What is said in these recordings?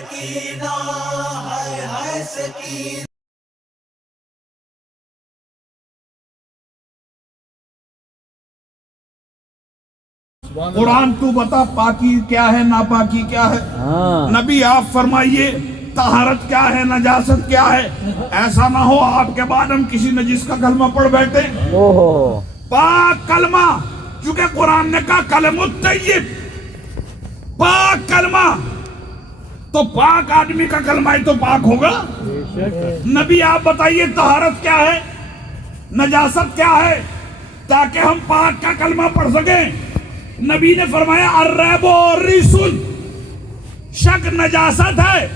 سکینہ ہائے سکینہ. قرآن تو بتا پاکی کیا ہے ناپاکی کیا ہے. نبی آپ فرمائیے طہارت کیا ہے نجاست کیا ہے. ایسا نہ ہو آپ کے بعد ہم کسی نجس کا کلمہ پڑھ بیٹھے. پاک کلمہ، چونکہ قرآن نے کہا کلم الطیب، پاک کلمہ، تو پاک آدمی کا کلمہ ہی تو پاک ہوگا. نبی آپ بتائیے طہارت کیا ہے نجاست کیا ہے تاکہ ہم پاک کا کلمہ پڑھ سکیں. نبی نے فرمایا الریب ریسن، شک نجاست ہے،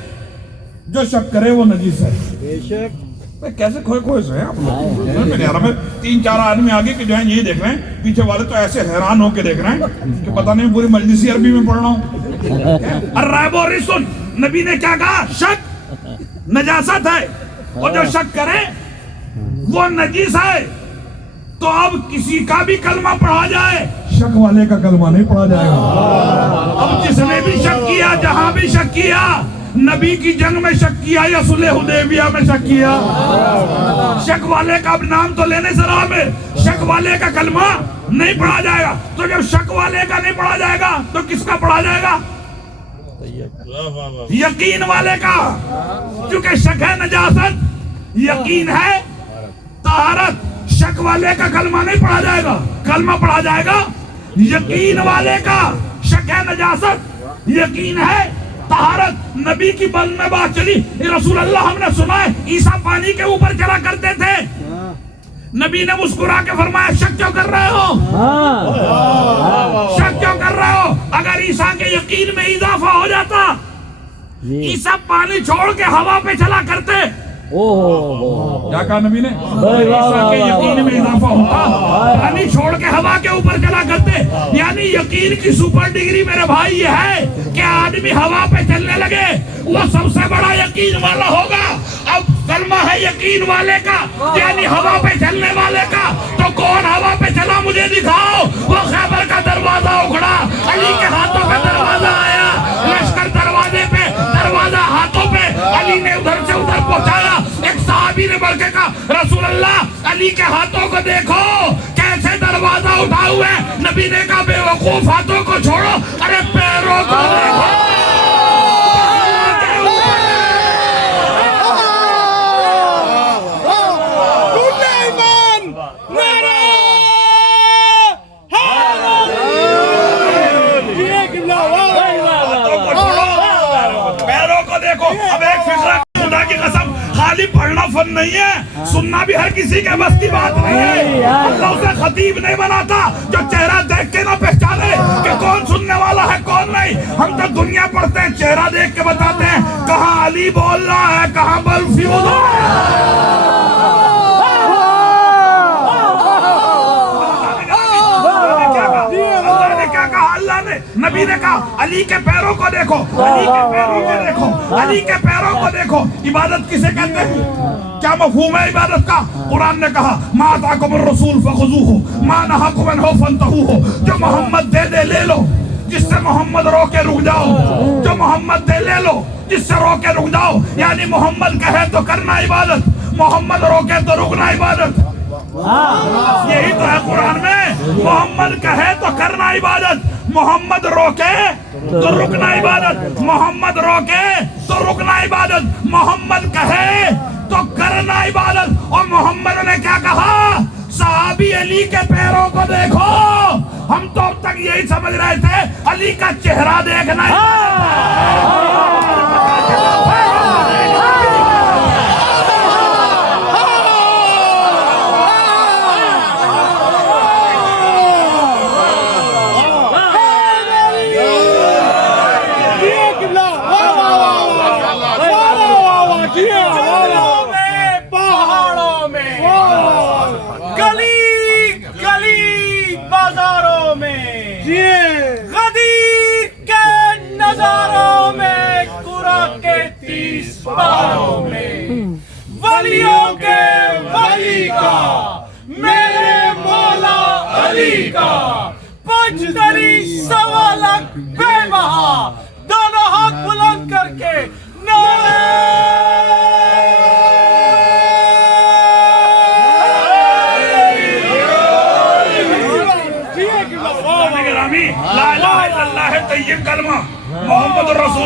جو شک کرے وہ نجیس ہے. بے شک. کیسے کھوئے سے ہیں آپ لوگ؟ 3-4 آدمی آگے کہ جو ہیں یہی دیکھ رہے ہیں، پیچھے والے تو ایسے حیران ہو کے دیکھ رہے ہیں کہ پتہ نہیں پوری مجلسی عربی میں پڑھ رہا ہوں. الریب ریسن، نبی نے کیا کہا؟ شک نجاست ہے، اور جو شک کرے وہ نجیس ہے. تو اب کسی کا بھی کلمہ پڑھا جائے، شک والے کا کلمہ نہیں پڑھا جائے گا. اب جس نے بھی شک کیا، جہاں بھی شک کیا، نبی کی جنگ میں شک کیا یا صلح حدیبیہ میں شک کیا، شک والے کا اب نام تو لینے سلام ہے، شک والے کا کلمہ نہیں پڑھا جائے گا. تو جب شک والے کا نہیں پڑھا جائے گا تو کس کا پڑھا جائے گا؟ یقین والے کا. کیونکہ شک ہے نجاست، یقین ہے طہارت. شک والے کا کلمہ نہیں پڑھا جائے گا، کلمہ پڑھا جائے گا یقین والے کا. شک ہے نجاست، یقین ہے طہارت. نبی کی بل میں بات چلی، رسول اللہ ہم نے سنا ہے عیسیٰ پانی کے اوپر چلا کرتے تھے. نبی نے مسکرا کے فرمایا شک کیوں کر رہے ہو؟ شک کیوں کر رہے ہو؟ اگر عیسیٰ کے یقین میں اضافہ ہو جاتا، عیسیٰ پانی چھوڑ کے ہوا پہ چلا کرتے. کیا کہا نبی نے؟ عیسیٰ کے یقین میں اضافہ ہوتا، پانی چھوڑ کے ہوا کے اوپر چلا کرتے. یعنی یقین کی سپر ڈگری میرے بھائی یہ ہے کہ آدمی ہوا پہ چلنے لگے وہ سب سے بڑا یقین والا ہوگا. اب کلمہ ہے یقین والے کا، یعنی ہوا پہ چلنے والے کا. تو کون ہوا پہ چلا مجھے دکھاؤ. وہ خیبر کا دروازہ اکھڑا، علی کے ہاتھوں پہ دروازہ آیا، لشکر دروازے پہ، دروازہ ہاتھوں پہ، علی نے ادھر سے ادھر پہنچایا. ایک صحابی نے بڑھ کے کہا رسول اللہ علی کے ہاتھوں کو دیکھو کیسے دروازہ اٹھا ہوئے. نبی نے کہا بے وقوف ہاتھوں کو چھوڑو، ارے پیروں کو دیکھو. اب ایک فکرہ خدا کی قسم، خالی پڑھنا فن نہیں ہے، سننا بھی ہر کسی کے بس کی بات نہیں ہے. اللہ اسے خطیب نہیں بناتا جو چہرہ دیکھ کے نہ پہچانے کہ کون سننے والا ہے کون نہیں. ہم تو دنیا پڑھتے ہیں، چہرہ دیکھ کے بتاتے ہیں کہاں علی بول رہا ہے کہاں بل فیوز ہو رہا ہے. اللہ نے نبی نے کہا علی کے پیروں کو دیکھو، علی کے پیروں کو دیکھو، علی کے پیروں کو دیکھو. عبادت کسے کہتے ہیں؟ کیا مفہوم ہے عبادت کا؟ قرآن نے کہا ما آتاکم الرسول فخذوہ ما نہاکم عنہ فانتہوا. جو محمد دے دے لے لو، جس سے محمد رو کے رک جاؤ. جو محمد دے لے لو، جس سے رو کے رک جاؤ. یعنی محمد کہے تو کرنا عبادت، محمد روکے تو رکنا عبادت. یہی تو ہے قرآن میں، محمد کہے تو کرنا عبادت، محمد روکے تو رکنا عبادت، محمد روکے تو رکنا عبادت، محمد کہے تو کرنا عبادت. اور محمد نے کیا کہا؟ صحابی علی کے پیروں کو دیکھو. ہم تو اب تک یہی سمجھ رہے تھے علی کا چہرہ دیکھنا ولیوں کے ولی کا، میرے مولا علی کا. پنج تری سوا لاکھ بے بہا، دونوں ہاتھ بلند کر کے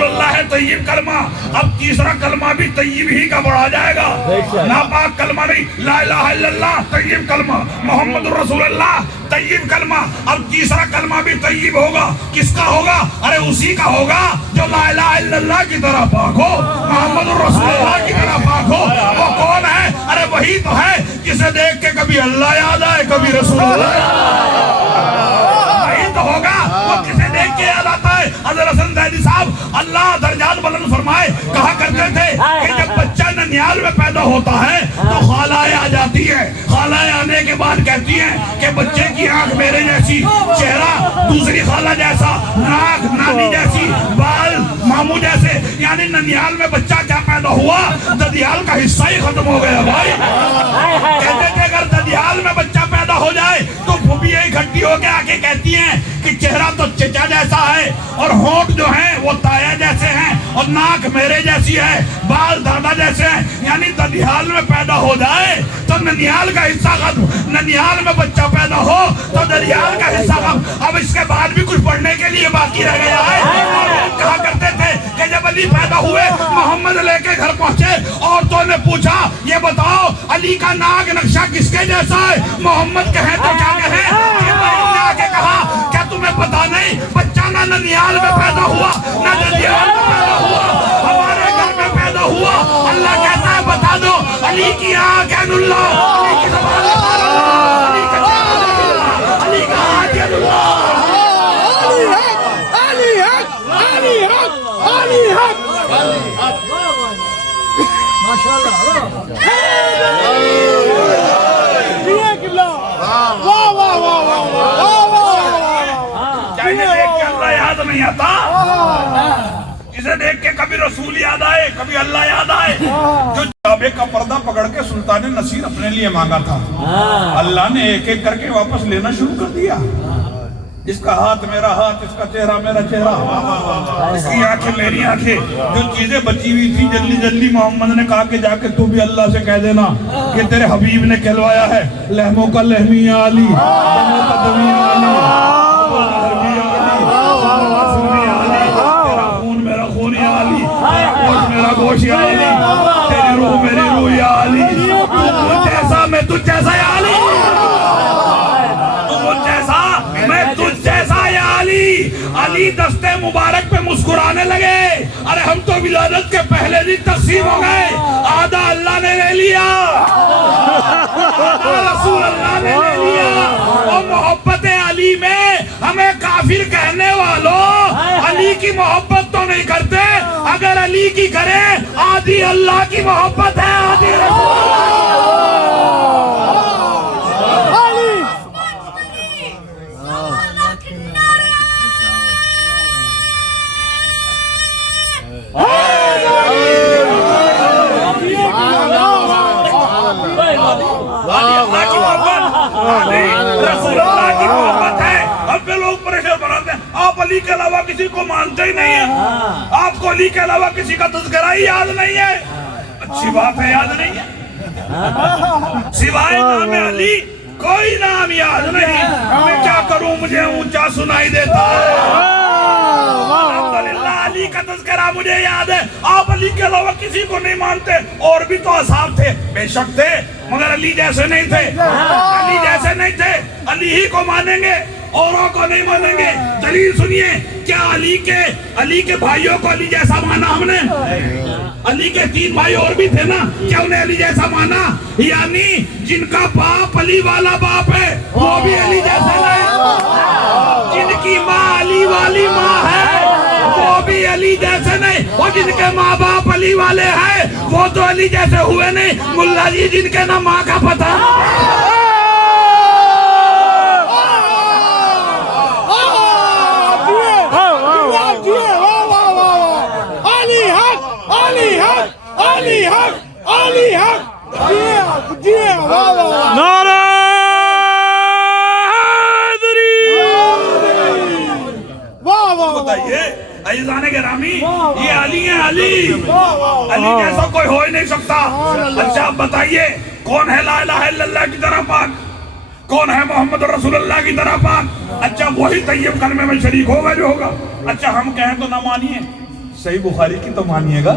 اللہ ہے طیب کلمہ، اب تیسرا کلمہ بھی طیب ہی کا بڑھا جائے گا، ناپاک کلمہ نہیں، لا الہ الا اللہ طیب کلمہ، محمد رسول اللہ طیب کلمہ، اب تیسرا کلمہ بھی طیب ہوگا، کس کا ہوگا؟ ارے اسی کا ہوگا جو لا الہ الا اللہ کی طرح پاک ہو، محمد رسول اللہ کی طرح پاک ہو۔ وہ کون ہے؟ ارے وہی تو ہے جسے دیکھ کے کبھی اللہ یاد آئے کبھی رسول اللہ، وہی تو ہوگا وہ کسے دیکھ کے یاد آتا ہے۔ حضرت حسن زیدی صاحب اللہ درجات بلند فرمائے کہا کرتے تھے کہ جب بچہ ننیال میں پیدا ہوتا ہے تو خالائیں آ جاتی ہے، خالائیں آنے کے بعد کہتی ہیں کہ بچے کی آنکھ میرے جیسی، چہرہ دوسری خالہ جیسا، ناک نانی جیسی، بال ماموں جیسے، یعنی ننیال میں بچہ کیا پیدا ہوا؟ ددیال کا حصہ ہی ختم ہو گیا بھائی۔ کہتے تھے اگر ددیال میں بچہ پیدا ہو جائے تو پھوپھیاں اکٹھی ہو کے آ کے کہتی ہیں کہ چہرہ تو چچا جیسا ہے اور ہونٹ جو ہیں وہ تایا جیسے ہیں اور ناک میرے جیسی ہے، بال دادا جیسے ہیں، یعنی ددیال میں پیدا ہو جائے تو ننیال کا حصہ ختم، ننیال میں بچہ پیدا ہو تو ددیال کا حصہ ختم۔ اب اس کے بعد بھی کچھ پڑھنے کے لیے باقی رہ گیا ہے۔ اور وہ کہا کرتے تھے کہ جب علی پیدا ہوئے محمد لے کے گھر پہنچے، عورتوں نے پوچھا یہ بتاؤ علی کا ناک نقشہ کس کے جیسا ہے؟ محمد کہیں تو کیا کہیں؟ نے آ کے کہا کیا تمہیں پتا نہیں بچہ نہ ننیال میں پیدا ہوا نہ ددیال میں پیدا ہوا، ہمارے گھر میں پیدا ہوا۔ اللہ کہتا ہے بتا دو علی کی آنکھ عین اللہ، علی کی زبان عین اللہ، علی کا چہرہ عین اللہ، علی کا ہاتھ عین اللہ، علی حق علی حق علی حق علی حق ماشاءاللہ۔ واہ واہ واہ واہ واہ، چاہے دیکھ کے اللہ یاد نہیں آتا، اسے دیکھ کے کبھی رسول یاد آئے کبھی اللہ یاد آئے۔ جو کعبے کا پردہ پکڑ کے سلطان نصیر اپنے لیے مانگا تھا، اللہ نے ایک ایک کر کے واپس لینا شروع کر دیا۔ اس کا ہاتھ میرا ہاتھ، اس کا چہرہ میرا چہرہ، اس کی آنکھیں میری آنکھیں، جو چیزیں بچی ہوئی تھی جلدی جلدی محمد نے کہا کہ جا کے تو بھی اللہ سے کہہ دینا کہ تیرے حبیب نے کہلوایا ہے لہموں کا لہمی یا علی، دموں کا دمی یا علی، حربی یا علی، معصومی یا علی، تیرا خون میرا خون یا علی، گوشت میرا گوشت یا علی، تیری روح میری روح یا علی، تو جیسا میں تجھ جیسا یا علی، میں تجھ جیسا یا علی۔ علی دستے مبارک پہ مسکرانے لگے، ارے ہم تو ولادت کے پہلے دن تقسیم ہو گئے، آدھا اللہ نے لے لیا، آدھا رسول اللہ نے لے لیا۔ اور محبت علی میں ہمیں کافر کہنے والوں علی کی محبت تو نہیں کرتے، اگر علی کی کرے آدھی اللہ کی محبت ہے، آدھی رسول رسول اللہ کی محبت ہے۔ اب پہ لوگ پریشان بناتے ہیں آپ علی کے علاوہ کسی کو مانتے ہی نہیں ہیں، آپ کو علی کے علاوہ کسی کا تذکرہ ہی یاد نہیں ہے۔ اچھی بات ہے، یاد نہیں ہے، سوائے نام علی کوئی نام یاد نہیں۔ میں کیا کروں، مجھے اونچا سنائی دیتا ہے، الحمدللہ علی کا تذکرہ مجھے یاد ہے۔ آپ علی کے علاوہ کسی کو نہیں مانتے، اور بھی تو اصحاب تھے، بے شک تھے، مگر علی جیسے نہیں تھے، علی جیسے نہیں تھے۔ علی ہی کو مانیں گے، اوروں کو نہیں مانیں گے۔ دلیل سنیے، کیا علی کے بھائیوں کو علی جیسا مانا ہم نے؟ علی کے 3 بھائی اور بھی تھے نا، کیا انہیں علی جیسا مانا؟ یعنی جن کا باپ علی والا باپ ہے وہ بھی علی جیسا نہیں، جن کی ماں علی والی ماں ہے وہ بھی علی جیسے نہیں، اور جن کے ماں باپ علی والے ہیں وہ تو علی جیسے ہوئے نہیں۔ ملا جی جن کے نہ ماں کا پتہ علی حق علی حق نعرہ بتائیے عزیزان گرامی، یہ علی ہیں، علی جیسا کوئی ہو ہی نہیں سکتا۔ اچھا آپ بتائیے کون ہے لا الہ الا اللہ کی طرح پاک، کون ہے محمد رسول اللہ کی طرح پاک؟ اچھا وہی طیب کلمے میں شریک ہوگا جو ہوگا۔ اچھا ہم کہیں تو نہ مانیے، صحیح بخاری کی تو مانیے گا.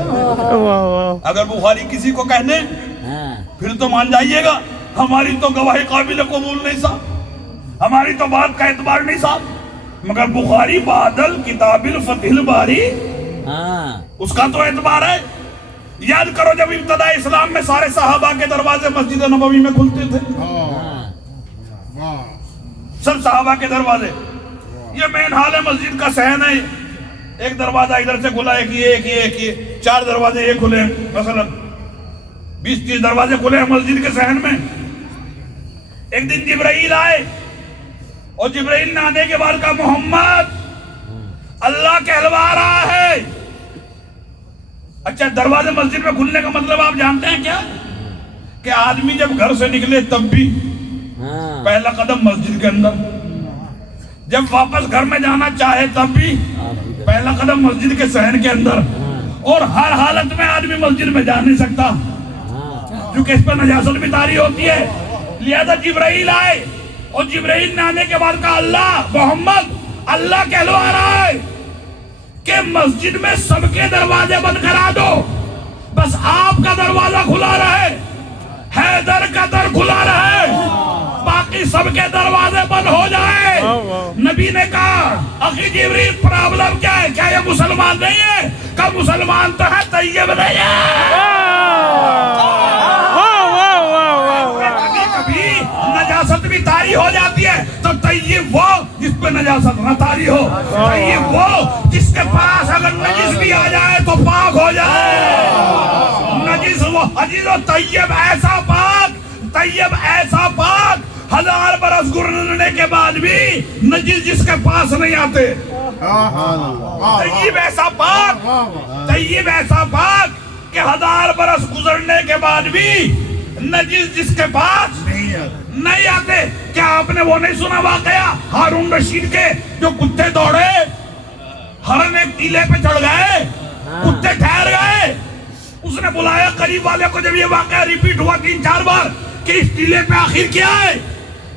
اگر بخاری کسی کو کہنے پھر تو مان جائیے گا. ہماری تو گواہی قابل قبول نہیں صاحب, ہماری تو بات کا اعتبار نہیں صاحب, مگر بخاری بادل کتاب الفتح الباری اس کا تو اعتبار ہے. یاد کرو جب ابتدا اسلام میں سارے صحابہ کے دروازے مسجد نبوی میں کھلتے تھے, سب صحابہ کے دروازے. یہ مین حال ہے مسجد کا صحن ہے, ایک دروازہ ادھر سے کھلا, ایک یہ 4 دروازے یہ کھلے ہیں, مثلا 20-30 دروازے کھلے ہیں مسجد کے صحن میں. ایک دن جبرائیل آئے اور جبرائیل نے آنے کے بعد کہا محمد اللہ کہلوا رہا ہے. اچھا, دروازے مسجد میں کھلنے کا مطلب آپ جانتے ہیں کیا؟ کہ آدمی جب گھر سے نکلے تب بھی پہلا قدم مسجد کے اندر, جب واپس گھر میں جانا چاہے تب بھی پہلا قدم مسجد کے صحن کے اندر, اور ہر حالت میں آدمی مسجد میں جا نہیں سکتا کیونکہ اس پر نجاست بھی طاری ہوتی ہے. لہذا جبرائیل آئے اور جبرائیل نے آنے کے بعد کہا اللہ محمد اللہ کہلوا رہا ہے کہ مسجد میں سب کے دروازے بند کرا دو, بس آپ کا دروازہ کھلا رہے, حیدر کا در کھلا رہے, باقی سب کے دروازے بند ہو جائے. نبی نے کہا اخی جبریل پرابلم کیا ہے, کیا یہ مسلمان نہیں ہے؟ کہ مسلمان تو ہے, طیب نہیں ہے. کبھی نجاست بھی طاری ہو جاتی ہے تو طیب وہ جس پہ نجاست نہ طاری ہو, طیب وہ جس کے پاس اگر نجس بھی آ جائے تو پاک ہو جائے. نجس وہ عزیز و طیب ایسا پاک, طیب ایسا پاک 1000 برس گزرنے کے بعد بھی نجس جس کے پاس نہیں آتے. طیب ایسا پاک, طیب ایسا پاک کہ 1000 برس گزرنے کے بعد بھی نجس جس کے پاس نہیں آتے. کیا آپ نے وہ نہیں سنا واقعہ ہارون رشید کے, جو کتے دوڑے, ہرن ایک ٹیلے پہ چڑھ گئے, کتے ٹھہر گئے, اس نے بلایا قریب والے کو. جب یہ واقعہ ریپیٹ ہوا 3-4 بار کہ اس ٹیلے پہ آخر کیا ہے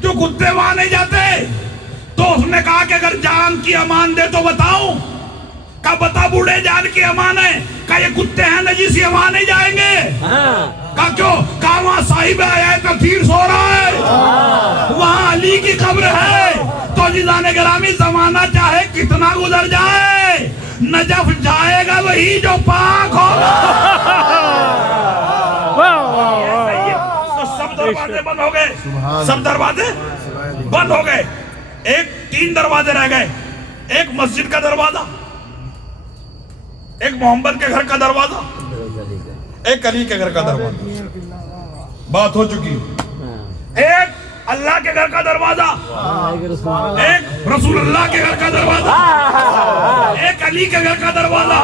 جو کتے وہاں نہیں جاتے, تو اس نے کہا کہ اگر جان کی امان دے تو بتاؤں. کہا بتا بوڑھے جان کی امان ہے. کہا یہ کتے ہیں نجس, یہ وہاں نہیں جائیں گے. کہا کیوں؟ کہا وہاں صاحب آیا تطہیر سو رہا ہے, وہاں علی کی قبر ہے. تو عزیزان گرامی زمانہ چاہے کتنا گزر جائے, نجف جائے گا وہی جو پاک ہوگا. سب دروازے بند ہو گئے, سب دروازے بند ہو گئے. 3 دروازے رہ گئے, ایک مسجد کا دروازہ, ایک محمد کے گھر کا دروازہ, ایک علی کے گھر کا دروازہ. بات ہو چکی. ایک اللہ کے گھر کا دروازہ, ایک رسول اللہ کے گھر کا دروازہ, ایک علی کے گھر کا دروازہ.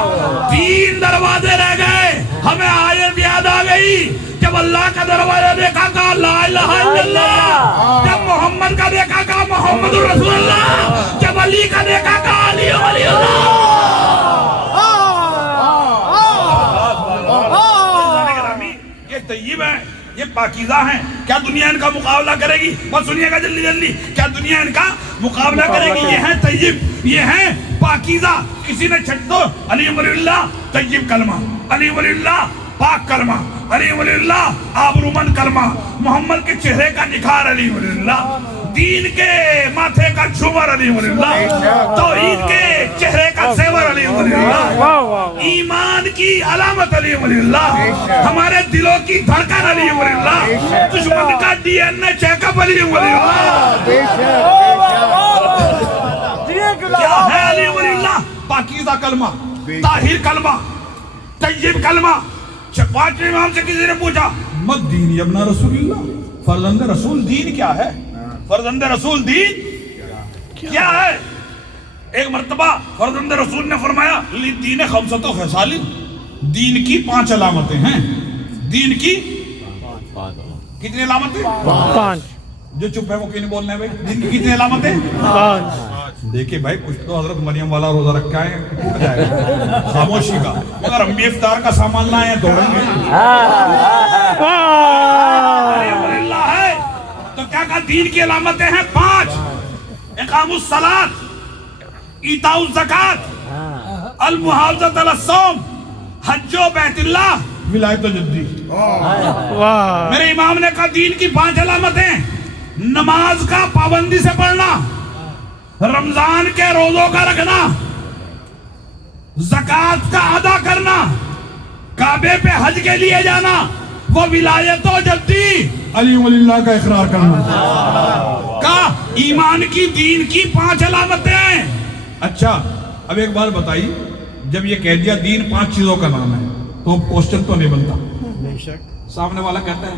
3 دروازے رہ گئے. ہمیں آیت یاد آ گئی جب اللہ کا دروازہ دیکھا کہا لا الہ الا اللہ, جب محمد کا دیکھا کہا محمد رسول اللہ, جب علی کا دیکھا کہا علی ولی اللہ. یہ طیب ہیں, یہ پاکیزہ ہیں. کیا دنیا ان کا مقابلہ کرے گی؟ بس سنیے گا جلدی جلدی. کیا دنیا ان کا مقابلہ کرے گی؟ یہ ہیں طیب, یہ ہیں پاکیزہ. کسی نے چھٹ دو علی ولی اللہ طیب کلمہ, علی ولی اللہ پاک کلمہ, علی ولی اللہ آبرومند کلمہ, محمد کے چہرے کا نکھار علی ولی اللہ, دین کے ماتھے کا جھومر علی ولی اللہ, توحید کے چہرے کا زیور علی ولی اللہ, ایمان کی علامت علی ولی اللہ, ہمارے دلوں کی دھڑکن علی ولی اللہ, دشمن کا DNA چیک اپ علی ولی اللہ. کیا ہے علی ولی اللہ؟ پاکیزہ کلمہ, طاہر کلمہ, طیب کلمہ. 5 امام سے کسی نے پوچھا مد دین یا ابن رسول اللہ, فرزند رسول دین کیا ہے؟ فرزند رسول دین کیا ہے؟ ایک مرتبہ فرزند رسول نے فرمایا دین خمسۃ و خصال, دین کی 5 علامتیں ہیں. دین کی کتنی علامتیں؟ 5. جو چپ ہے وہ کیوں نہیں بولنا ہے بھائی؟ دین کی کتنی علامتیں؟ 5. دیکھیں بھائی کچھ تو حضرت مریم والا روزہ رکھ کے آئے ہیں, ٹوٹ جائے گا خاموشی کا. مگر ہم بھی افطار کا سامان لائے ہیں, دوڑیں گے. اللہ ہے تو کیا کہا دین کی علامتیں ہیں 5: اقام الصلاۃ, ایتاء الزکات, المحافظت علی الصوم حج و بیت اللہ ولایت و جدی. میرے امام نے کہا دین کی 5 علامتیں: نماز کا پابندی سے پڑھنا، رمضان کے روزوں کا رکھنا، زکوٰۃ کا ادا کرنا، کعبے پہ حج کے لیے جانا، وہ ولایت و جدی علی ولی اللہ کا اقرار کرنا. کا ایمان کی دین کی 5 علامتیں ہیں. اچھا اب ایک بات بتائیے، جب یہ کہہ دیا دین 5 چیزوں کا نام ہے تو کوسچن تو نہیں بنتا. سامنے والا کہتا ہے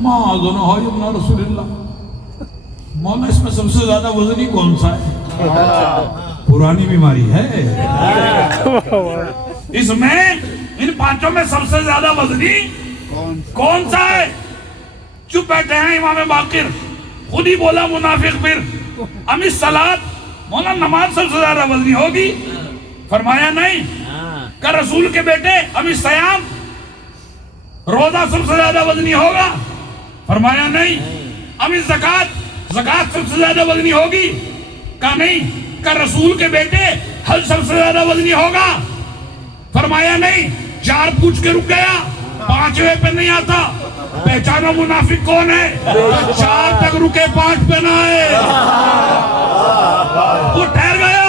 ما اظنہ ابن رسول اللہ، مولا اس میں سب سے زیادہ وزنی کون سا ہے؟ پرانی بیماری ہے اس میں. ان 5 میں سب سے زیادہ وزنی کون سا ہے؟ چپ بیٹھے ہیں امام باقر، خود ہی بولا منافق پھر امی الصلاۃ، مولا نماز سب سے زیادہ وزنی ہوگی؟ فرمایا نہیں. کہ رسول کے بیٹے امی الصیام، روزہ سب سے زیادہ وزنی ہوگا؟ فرمایا نہیں. امی زکوٰۃ، زکوٰۃ سب سے زیادہ وزنی ہوگی؟ کہا نہیں. کہ رسول کے بیٹے حج سب سے زیادہ وزنی ہوگا؟ فرمایا نہیں. 4 پوچھ کے رک گیا، 5ویں پہ نہیں آتا. پہچانو منافق کون ہے؟ 4 تک رکے 5 پہ نہ آئے. وہ ٹھہر گیا،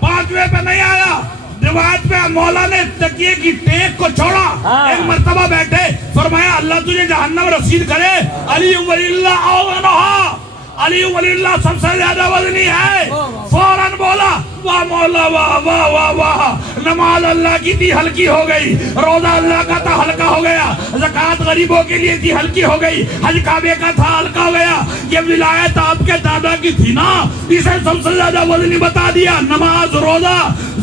5ویں پہ نہیں آیا. روایت پہ مولا نے تکیے کی ٹیک کو چھوڑا، ایک مرتبہ بیٹھے، فرمایا اللہ تجھے جہنم رسید کرے. علی ولی اللہ اوزنہا، علی ولی اللہ سب سے زیادہ وزنی ہے. فوراً بولا واہ مولا واہ واہ واہ واہ، نماز اللہ کی تھی ہلکی ہو گئی، روزہ اللہ کا تھا ہلکا ہو گیا، زکوٰۃ غریبوں کے لیے تھی ہلکی ہو گئی، حج کعبے کا تھا ہلکا ہو گیا. یہ ولایت آپ کے دادا کی تھی نا، اسے سب سے زیادہ وزنی بتا دیا. نماز، روزہ،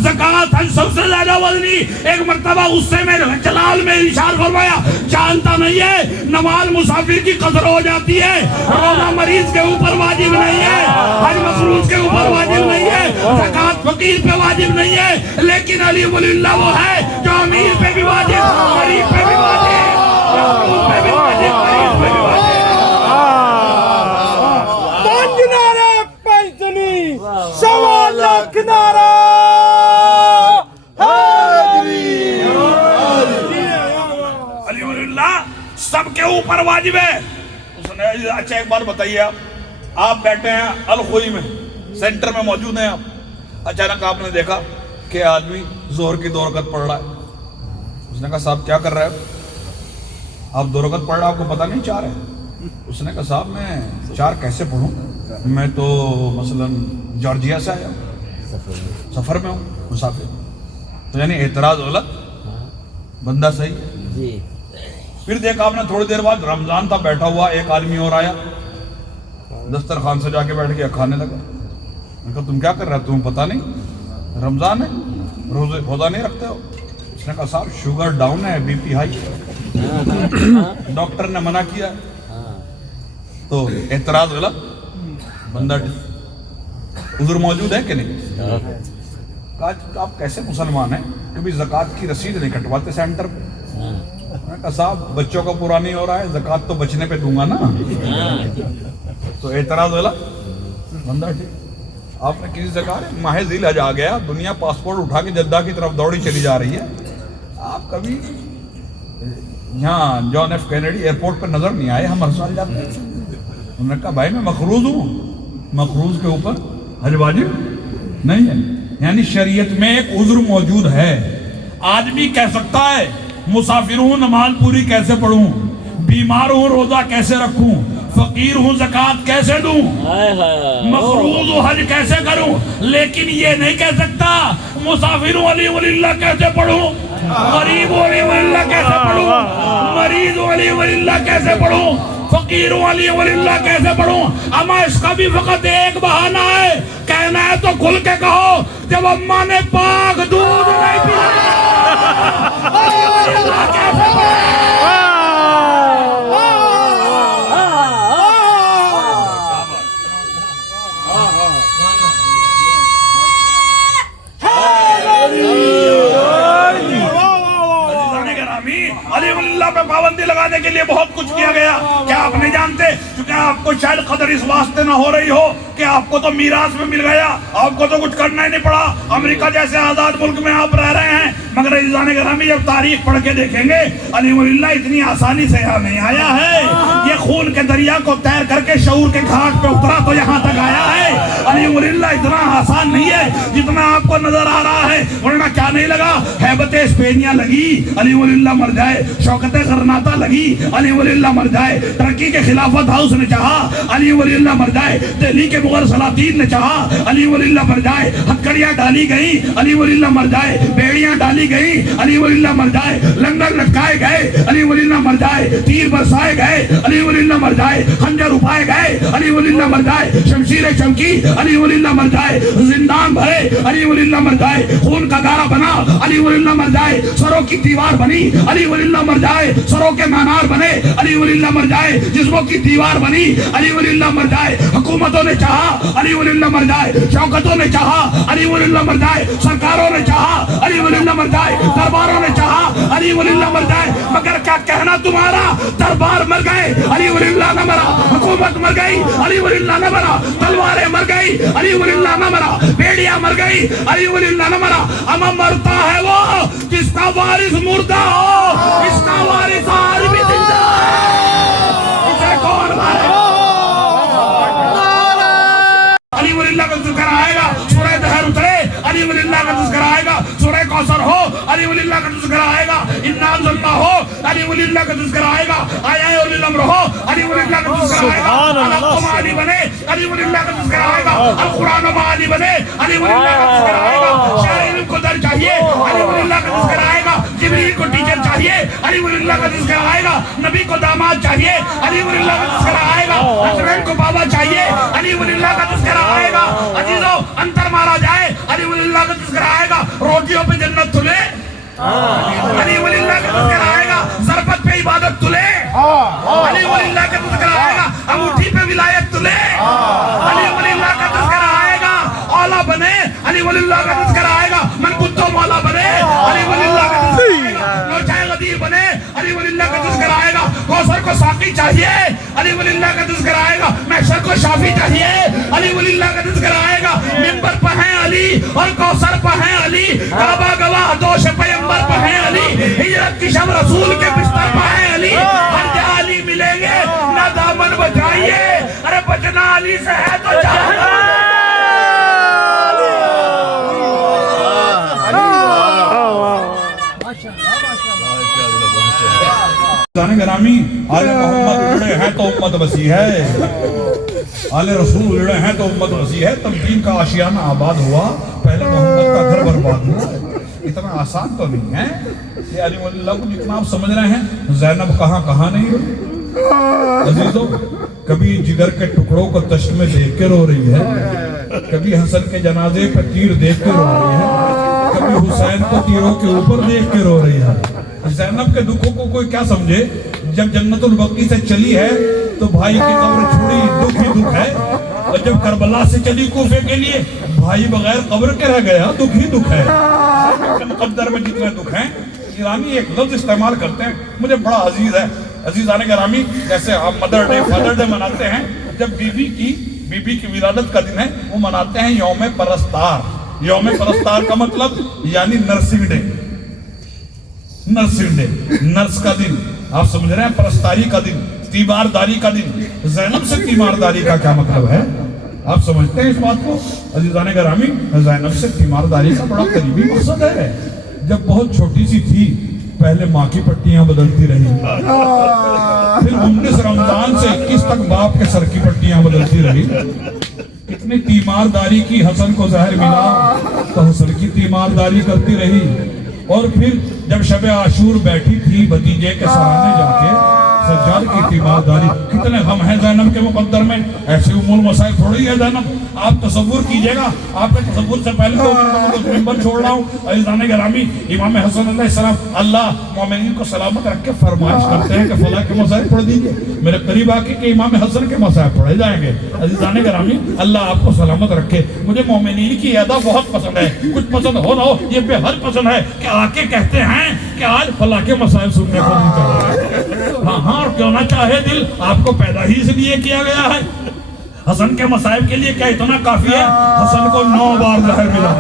زکوٰۃ، حج سب سے زیادہ وزنی. ایک مرتبہ غصے میں جلال میں ارشاد فرمایا جانتا نہیں ہے نماز مسافر کی قضا ہو جاتی ہے، روزہ مریض کے اوپر واجب نہیں ہے، حج مقروض کے اوپر واجب نہیں ہے، زکوٰۃ فقیر پہ واجب نہیں ہے. لیکن علی ولی اللہ وہ ہے جو امیر پہ بھی واجب، غریب پہ بھی واجب، مقروض پہ بھی واجب، مریض پہ بھی واجب. 5 نعرے پنجتنی، 1.25 لاکھ نعرہ حیدری. علی ولی اللہ سب کے اوپر واجب ہے. اس نے اچھا ایک بات بتائیے، آپ بیٹھے ہیں الخوئی میں، سینٹر میں موجود ہیں آپ، اچانک آپ نے دیکھا کہ آدمی ظہر کی 2 رکعت پڑھ رہا ہے. اس نے کہا صاحب کیا کر رہے ہیں آپ 2 رکعت پڑھ رہا، آپ کو پتہ نہیں 4 ہے؟ اس نے کہا صاحب میں 4 کیسے پڑھوں، میں تو مثلا جارجیا سے آیا ہوں، سفر میں ہوں، مسافر. تو یعنی اعتراض غلط، بندہ صحیح ہے. پھر دیکھا آپ نے تھوڑی دیر بعد رمضان تھا، بیٹھا ہوا ایک آدمی اور آیا، دسترخوان سے جا کے بیٹھ گیا، کھانے لگا. میں کہا تم کیا کر رہے ہو، تمہیں پتہ نہیں رمضان ہے، روزہ نہیں رکھتے ہو؟ اس نے کہا صاحب شوگر ڈاؤن ہے، بی پی ہائی ہے، ڈاکٹر نے منع کیا. تو اعتراض غلط، بندہ حضور موجود ہے کہ نہیں؟ کہا آپ کیسے مسلمان ہیں کبھی زکوٰۃ کی رسید نہیں کٹواتے سینٹر پہ؟ میں کہا صاحب بچوں کا پورا نہیں ہو رہا ہے، زکوٰۃ تو بچنے پہ دوں گا نا. تو اعتراض غلط، بندہ ٹھیک. آپ نے کسی سے کہا ماہ ذی الحج آ گیا، دنیا پاسپورٹ اٹھا کے جدہ کی طرف دوڑی چلی جا رہی ہے، آپ کبھی یہاں جان ایف کینیڈی ایئرپورٹ پر نظر نہیں آئے؟ ہم ہر سال جاتے ہیں. انہوں نے کہا بھائی میں مقروض ہوں، مقروض کے اوپر حج واجب نہیں ہے. یعنی شریعت میں ایک عذر موجود ہے. آدمی کہہ سکتا ہے مسافر ہوں نماز پوری کیسے پڑھوں، بیمار ہوں روزہ کیسے رکھوں، فقیر ہوں زکوٰۃ کیسے دوں، مقروض ہوں حج کیسے کروں، لیکن یہ نہیں کہہ سکتا مسافر ہوں علی ولی اللہ کیسے پڑھوں، غریب ہوں علی ولی اللہ کیسے پڑھوں، مریض ہوں علی ولی اللہ کیسے پڑھوں، فقیر ہوں علی ولی اللہ کیسے پڑھوں. اما اس کا بھی فقط ایک بہانہ ہے، کہنا ہے تو کھل کے کہو جب اماں نے پاک دودھ نہیں پلایا علی ولی اللہ کیسے پڑھوں. گرامی علی ولی اللہ پہ پابندی لگانے کے لیے بہت کچھ کیا گیا. کیا آپ نہیں جانتے؟ کیونکہ آپ کو شاید قدر اس واسطے نہ ہو رہی ہو کہ آپ کو تو میراث میں مل گیا, آپ کو تو کچھ کرنا ہی نہیں پڑا. امریکہ جیسے آزاد ملک میں آپ رہ رہے ہیں, مگر عزیزان گرامی جب تاریخ پڑھ کے دیکھیں گے علی ولی اللہ اتنی آسانی سے یہاں نہیں آیا ہے. یہ خون کے دریا کو تیر کر کے شعور کے گھاٹ پہ اترا تو یہاں تک آیا ہے. علی ولی اللہ اتنا آسان نہیں ہے جتنا آپ کو نظر آ رہا ہے. ورنہ کیا نہیں لگا؟ ہیبت اسپینیا لگی, علی ولی اللہ مر جائے. شوکت غرناطہ لگی, علی ولی اللہ مر جائے. ترکی کے خلافت ہاؤس نے چاہا, علی ولی اللہ مر جائے. دہلی کے مغل سلاطین نے چاہا, علی ولی اللہ مر جائے. ہتھکڑیاں ڈالی گئی, علی ولی اللہ مر جائے. بیڑیاں ڈالی گئی, علی ولی اللہ مر جائے. لنگر لٹکائے گئے, علی ولی اللہ مر جائے. تیر برسائے گئے, علی ولی اللہ مر جائے. خنجر اٹھائے گئے, علی ولی اللہ مر جائے. شمشیریں چمکی, علی ولی اللہ مر جائے. زندان بھرے, علی ولی اللہ مر جائے. خون کا گارا بنا, علی ولی اللہ مر جائے. سروں کی دیوار بنی, علی ولی اللہ مر جائے. سروں کے مینار بنے, علی ولی اللہ مر جائے. جسموں کی دیوار بنی, علی ولی اللہ مر جائے. حکومتوں نے چاہا, علی ولی اللہ مر جائے. شوکتوں نے چاہا, علی ولی اللہ مر جائے. سرکاروں نے چاہا, علی ولی اللہ مر جائے. درباروں نے چاہا, علی ولی اللہ مر جائے. مگر کیا کہنا تمہارا, دربار مر گئے, علی ولی اللہ نہ مرا. حکومت مر گئی, علی ولی اللہ نہ مرا. تلواریں مر گئی, علی ولی اللہ نہ مرا. بیڑیاں مر گئی, علی ولی اللہ نہ مرا. اما مرتا ہے وہ جس کا وارث مردہ ہو, اس کا وارث آج بھی زندہ ہے. اسے کون مارے؟ علی ولی اللہ کا ذکر آئے گا, سورہ دہر اترے, علی ولی اللہ کا ذکر آئے گا. سورہ کوثر ہو, علی ولی اللہ کا ذکر آئے گا. انا انزلنا ہو, علی ولی اللہ کا ذکر آئے گا. آیا اولی الامر ہو, علی ولی اللہ کا ذکر آئے گا. الحق علی بنے, علی ولی اللہ کا ذکر آئے گا. القرآن علی بنے, علی ولی اللہ کا ذکر آئے گا. شہر علم کو در چاہیے, علی ولی اللہ کا ذکر آئے گا. جبریل کو ٹیچر چاہیے, علی ولی اللہ کا ذکر آئے گا. نبی کو داماد چاہیے, علی ولی اللہ کا ذکر آئے گا. حسنین کو بابا چاہیے, علی ولی اللہ کا ذکر آئے گا. عزیزو انتر مارا جائے, علی ولی اللہ کا ذکر آئے گا. روٹیوں پہ جنت تلے, علی ولی اللہ کا ذکر آئے گا. ضربت پہ عبادت تلے, علی ولی اللہ کا ذکر آئے گا. انگوٹھی پہ ولایت تلے, علی ولی اللہ کا ذکر آئے گا. اولا بنے, علی ولی اللہ کا ذکر آئے گا. من کتو مولا بنے, علی ولی اللہ کا ذکر آئے گا. نوچائے غدیر بنے, علی ولی اللہ کا ذکر آئے گا. کوثر کو ساقی چاہیے, علی ولی اللہ کا ذکر آئے گا. محشر کو شافی چاہیے, علی ولی اللہ کا ذکر آئے گا. منبر پہ ہیں علی اور کوثر پہ ہیں علی. کعبہ گواہ دوش پیغمبر پہ ہیں علی. ہجرت کی شب رسول کے بستر پہ ہیں علی. ہر جہاں علی ملیں گے, نہ دامن بچائیے. ارے بچنا علی سے ہے تو جہنم. گرامی آل محمد اڑے ہیں تو امت وسیع ہے, آل رسول اڑے ہیں تو امت وسیع ہے. تمکین کا آشیانہ آباد ہوا, پہلے محمد کا گھر برباد ہوا. اتنا آسان تو نہیں ہے کہ علی ولی اللہ کو جتنا آپ سمجھ رہے ہیں. زینب کہاں نہیں. عزیزو, کبھی جگر کے ٹکڑوں کو تشت میں دیکھ کے رو رہی ہے, کبھی حسن کے جنازے پہ تیر دیکھ کے رو رہی ہے, کبھی حسین کو تیروں کے اوپر دیکھ کے رو رہی ہے. زینب کے دکھوں کو کوئی کیا سمجھے, جب جنت البقیع سے چلی ہے تو بھائی کی قبر چھوڑی, دکھ ہی دکھ ہے. اور جب کربلا سے چلی کوفے کے لیے, بھائی بغیر قبر کے رہ گیا, دکھ ہی دکھ ہے. مقدر میں جتنے دکھ ہیں, ایرانی ایک لفظ استعمال کرتے ہیں, مجھے بڑا عزیز ہے. عزیزان گرامی, جیسے ہم مدر ڈے, فادر ڈے مناتے ہیں, جب بی بی کی ولادت کا دن ہے, وہ مناتے ہیں یوم پرستار. یوم پرستار کا مطلب یعنی nursing day. Nursing day, nurse کا دن, آپ سمجھ رہے ہیں, پرستاری کا دن, تیمارداری کا دن. زینب سے تیمارداری کا کیا مطلب ہے, آپ سمجھتے ہیں اس بات کو؟ عزیزان گرامی, زینب سے تیمارداری کا بڑا قریبی مقصد ہے. جب بہت چھوٹی سی تھی, پہلے ماں کی پٹیاں بدلتی رہی, پھر 19 رمضان سے 21 تک باپ کے سر کی پٹیاں بدلتی رہی. کتنی تیمارداری کی, حسن کو زہر ملا تو حسن کی تیمارداری کرتی رہی. اور پھر جب شب عاشور بیٹھی تھی بھتیجے کے سرانے جا کے, سجاد کی تیمارداری. کتنے غم ہیں زینب کے مقدر میں. ایسے امور مسائل تھوڑی ہے زینب. آپ تصور کیجئے گا, آپ کے تصور سے پہلے تو ممبر چھوڑ رہا ہوں. عزیزان گرامی, امام حسن علیہ السلام اللہ مومنین کو سلامت رکھ کے فرمائش کرتے ہیں کہ فلاں کے مسائل پڑھ دیجئے. میرے قریب آ کے کہ امام حسن کے مسائل پڑھے جائیں گے. عزیزان گرامی, اللہ آپ کو سلامت رکھے. مجھے مومنین کی ادا بہت پسند ہے. کچھ پسند ہو نہ ہو, یہ بے حد پسند ہے کہ آ کے کہتے ہیں کہ آج فلاں کے مسائل سننے کو نہیں چاہیے. ہاں ہاں, اور کیوں نہ چاہے دل, آپ کو پیدا ہی اس لیے کیا گیا ہے. حسن کے مصائب کے لیے کیا اتنا کافی ہے؟ حسن کو 9 بار زہر ملا,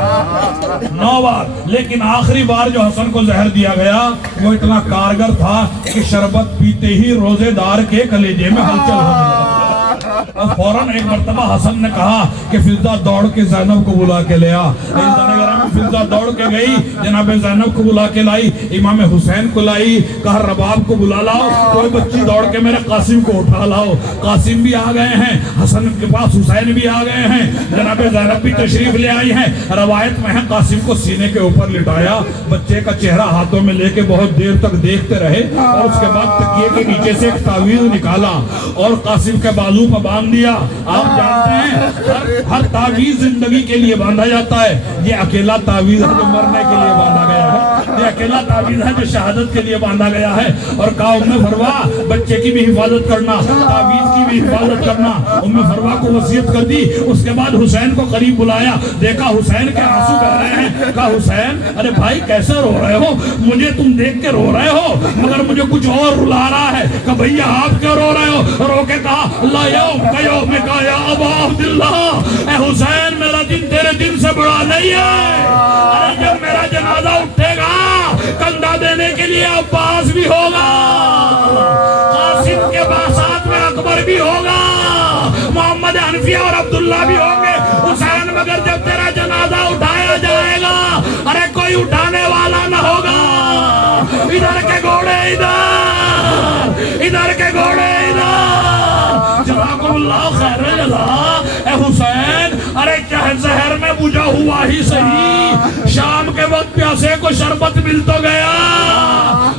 9 بار. لیکن آخری بار جو حسن کو زہر دیا گیا وہ اتنا کارگر تھا کہ شربت پیتے ہی روزے دار کے کلیجے میں ہلچل ہونے لگا. اور فوراً ایک مرتبہ حسن نے کہا کہ فضہ دوڑ کے زینب کو بلا کے لیا. فضہ دوڑ کے گئی, جناب زینب کو بلا کے لائی, امام حسین کو لائی, کہا رباب کو بلا لاؤ, کوئی بچی دوڑ کے میرے قاسم کو اٹھا لاؤ. قاسم بھی آ گئے ہیں, حسن کے پاس حسین بھی آ گئے ہیں, جناب زینب بھی تشریف لے آئی ہیں. روایت میں ہے قاسم کو سینے کے اوپر لٹایا, بچے کا چہرہ ہاتھوں میں لے کے بہت دیر تک دیکھتے رہے, اور اس کے بعد تکیے کے نیچے سے ایک تعویذ نکالا اور قاسم کے بازو پر باندھ دیا. آپ جانتے ہیں ہر تعویذ زندگی کے لیے باندھا جاتا ہے, یہ اکیلا تعویذ ہے جو مرنے کے لیے باندھا گیا ہے, یہ اکیلا تعویذ ہے جو شہادت کے لیے باندھا گیا ہے. اور کہا ام فروا بچے کی بھی حفاظت کرنا, تعویذ کی بھی حفاظت کرنا. ام فروا کو وصیت کر دی. اس کے بعد حسین کو قریب بلایا, دیکھا حسین کے آنسو بہ رہے ہیں. کہا حسین, ارے بھائی کیسے رو رہے ہو؟ مجھے تم دیکھ کے رو رہے ہو مگر مجھے کچھ اور رلا رہا ہے. کہا بھیا آپ کیوں رو رہے ہو؟ رو کے کہا اللہ یوم کا یوم کا یا ابا عبداللہ, اے حسین میرا دن تیرے دن سے بڑا نہیں ہے. ارے جب میرا جنازہ اٹھے گا کندھا دینے کے لیے عباس بھی ہوگا, قاسم کے ساتھ میں اکبر بھی ہوگا, محمد حنفیہ اور عبداللہ بھی ہوں گے. حسین مگر جب تیرا جنازہ اٹھایا جائے گا, ارے کوئی اٹھانے والا نہ ہوگا. ادھر کے گھوڑے ادھر, ادھر کے گھوڑے ادھر. جزاکم اللہ خیر جزا. اے حسین, ارے چاہے زہر میں بجھا ہوا ہی صحیح, شام کے وقت پیاسے کو شربت مل تو گیا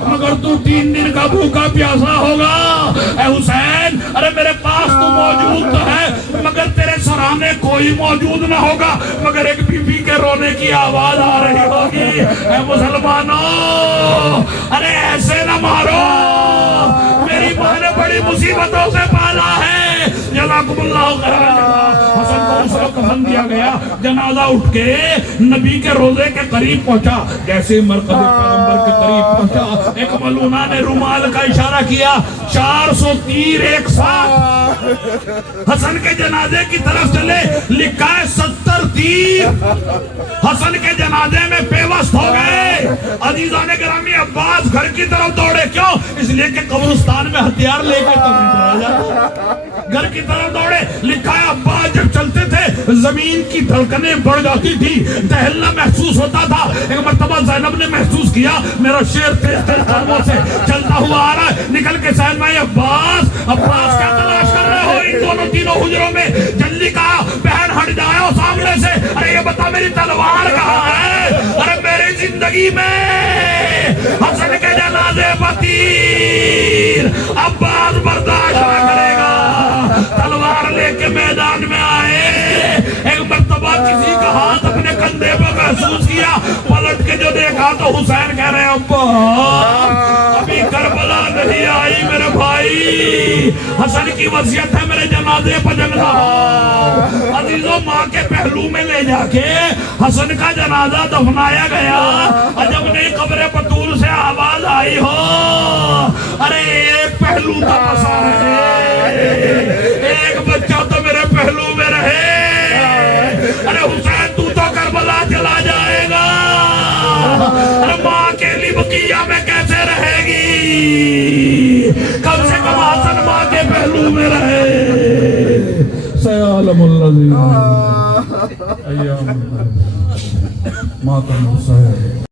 مگر تو 3 دن کا بھوکا پیاسا ہوگا. اے حسین, ارے میرے پاس تو موجود تو ہے مگر تیرے سرانے کوئی موجود نہ ہوگا, مگر ایک بی بی کے رونے کی آواز آ رہی ہوگی. اے مسلمانوں, ارے ایسے نہ مارو, میری ماں نے بڑی مصیبتوں سے پالا ہے. جزاکم اللہ خیر. حسن کو اس وقت کفن دیا گیا, جنازہ اٹھ کے نبی کے روزے کے قریب پہنچا. جیسے مرکز پیغمبر کے قریب پہنچا, ایک ملونہ نے رومال کا اشارہ کیا, 400 تیر ایک ساتھ حسن کے جنازے کی طرف چلے. لکھا ہے 70 تیر حسن کے جنازے میں پیوست ہو گئے. عزیزان گرامی, عباس گھر کی طرف دوڑے. کیوں؟ اس لیے کہ قبرستان میں ہتھیار لے کے کبھی ڈرا جاتا, گھر کی طرف دوڑے. لکھا ہے عباس جب چلتے تھے زمین کی دھڑکنیں بڑھ جاتی تھی, دہلنا محسوس ہوتا تھا. ایک مرتبہ زینب نے محسوس کیا میرا شیر تیز تیز قدموں سے چلتا ہوا آ رہا ہے. نکل کے سہل میں, عباس عباس کیا تلاش کر رہے ہو ان دونوں تینوں حجروں میں؟ جلدی کہا بہن ہٹ جاؤ سامنے سے. ارے یہ بتا میری تلوار کہاں ہے؟ ارے میری زندگی میں حسن کے جنازے پر تیر عباس برداشت نہ کرے گا. تلوار لے کے میدان میں آئے. ایک مرتبہ کسی کا ہاتھ اپنے کندھے پر محسوس کیا, پلٹ کے جو دیکھا تو حسین کہہ رہے ہیں ابا ابھی کربلا نہیں آئی میرے بھائی, حسن کی وصیت ہے میرے جنازے پر جلنا ہو. عزیزوں, ماں کے پہلو میں لے جا کے حسن کا جنازہ دفنایا گیا. جب نئی قبر بطول سے آواز آئی ہو, ارے ایک پہلو کا مسا ہے, ایک بچہ تو میرے پہلو میں رہے. ارے حسین تو کربلا چلا جائے گا, ارے ماں کے لیے بقیہ میں کیسے رہے گی؟ کم سے کم حسن ماں کے پہلو میں رہے. سیعلم الذین ایام ماں کا موسیٰ ہے.